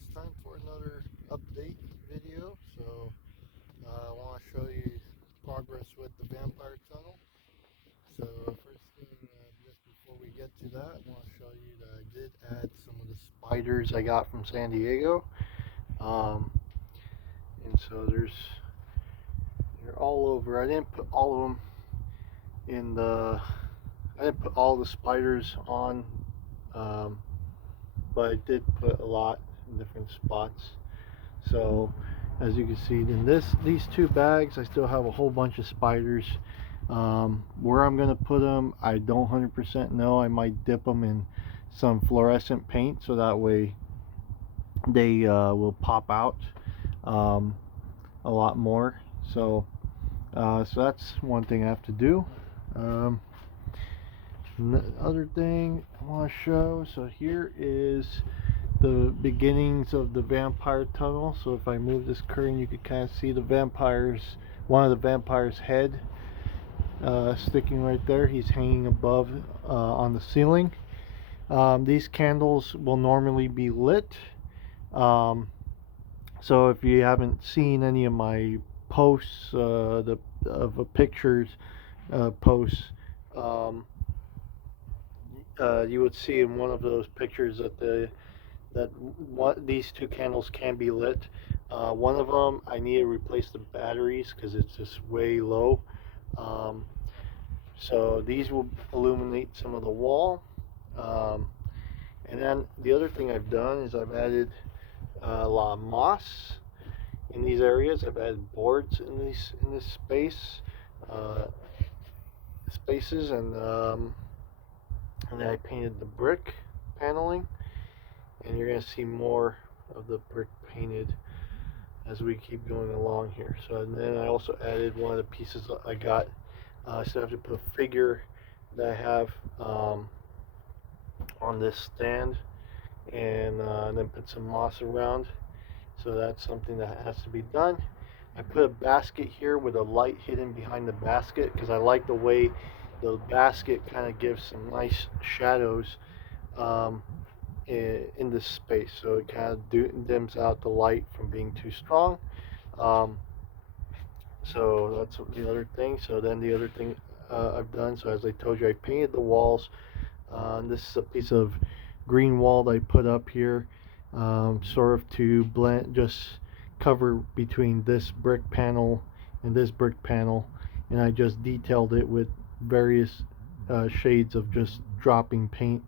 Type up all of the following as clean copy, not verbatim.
It's time for another update video. I want to show you progress with the Vampire Tunnel. So first thing, just before we get to that, I want to show you that I did add some of the spiders I got from San Diego. Um, and so they're all over. I didn't put all of them in the. I didn't put all the spiders on, um, but I did put a lot in different spots. So as you can see in these two bags, I still have a whole bunch of spiders. Where I'm gonna put them, I don't 100% know. I might dip them in some fluorescent paint so that way they will pop out um, a lot more. So that's one thing I have to do. Um, Other thing I want to show. So here is the beginnings of the vampire tunnel. So if I move this curtain, you can kind of see one of the vampire's head sticking right there. He's hanging above on the ceiling. These candles will normally be lit. Um, so if you haven't seen any of my posts, pictures posts, um, you would see in one of those pictures that these two candles can be lit. One of them, I need to replace the batteries because it's just way low. Um, so these will illuminate some of the wall. Um, and then the other thing I've done is I've added a lot of moss in these areas. I've added boards in this uh, spaces, and then I painted the brick paneling. And you're going to see more of the brick painted as we keep going along here. So and then I also added one of the pieces that I got. I still have to put a figure that I have on this stand, and then put some moss around. So that's something that has to be done. I put a basket here with a light hidden behind the basket because I like the way the basket kind of gives some nice shadows um, in this space, so it kind of dims out the light from being too strong. Um, so that's the other thing. So then the other thing I've done, so as I told you, I painted the walls. This is a piece of green wall that I put up here, sort of to blend, just cover between this brick panel and this brick panel, and I just detailed it with various shades of just dropping paint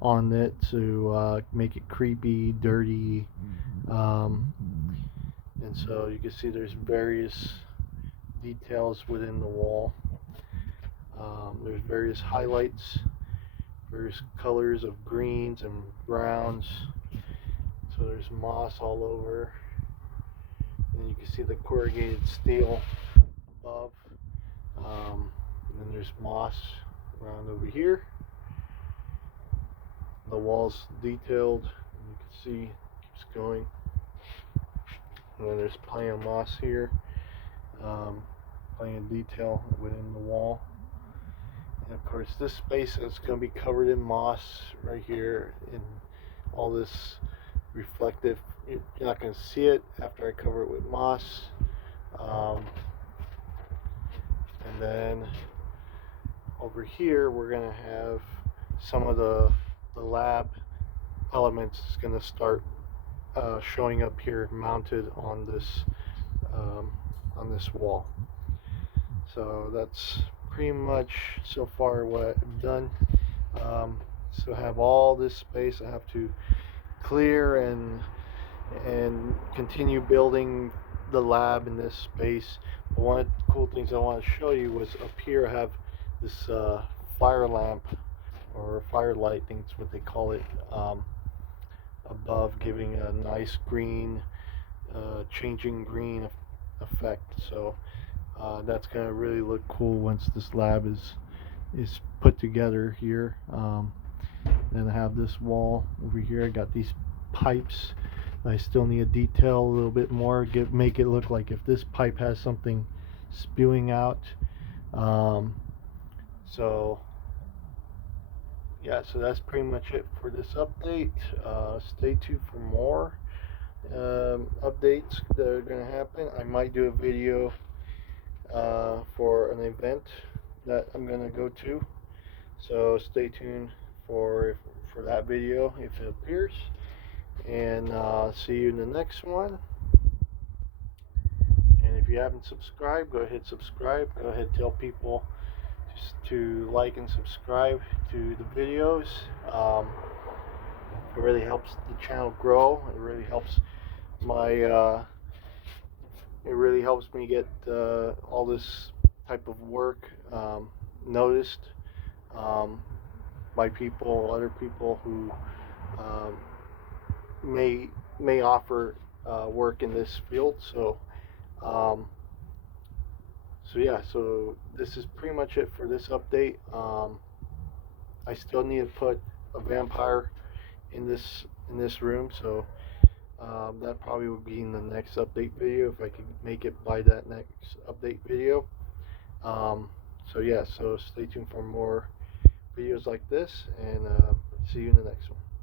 on it to make it creepy, dirty, um, and so you can see there's various details within the wall. There's various highlights, various colors of greens and browns. So there's moss all over, and you can see the corrugated steel above. And then there's moss around over here. The wall's detailed, and you can see it keeps going. And then there's plenty of moss here, plenty of detail within the wall. And of course, this space is going to be covered in moss right here, and all this reflective. You're not going to see it after I cover it with moss. And then over here, we're going to have some of the lab elements is going to start showing up here, mounted on this wall. So that's pretty much so far what I've done. So I have all this space I have to clear and continue building the lab in this space. But one of the cool things I want to show you was up here I have this fire lamp or firelight, I think it's what they call it, above, giving a nice green, changing green effect. So that's going to really look cool once this lab is put together here. Then I have this wall over here. I got these pipes. I still need to detail a little bit more, make it look like if this pipe has something spewing out. So yeah, so that's pretty much it for this update. Stay tuned for more. updates that are going to happen. I might do a video for an event that I'm going to go to. So stay tuned for that video if it appears. And see you in the next one. And if you haven't subscribed, go ahead subscribe. Go ahead tell people to like and subscribe to the videos. It really helps the channel grow. It really helps my it really helps me get all this type of work noticed by people, other people who um, may offer work in this field. Um, so yeah, so this is pretty much it for this update. I still need to put a vampire in this room, so that probably will be in the next update video if I can make it by that next update video. So yeah, so stay tuned for more videos like this, and see you in the next one.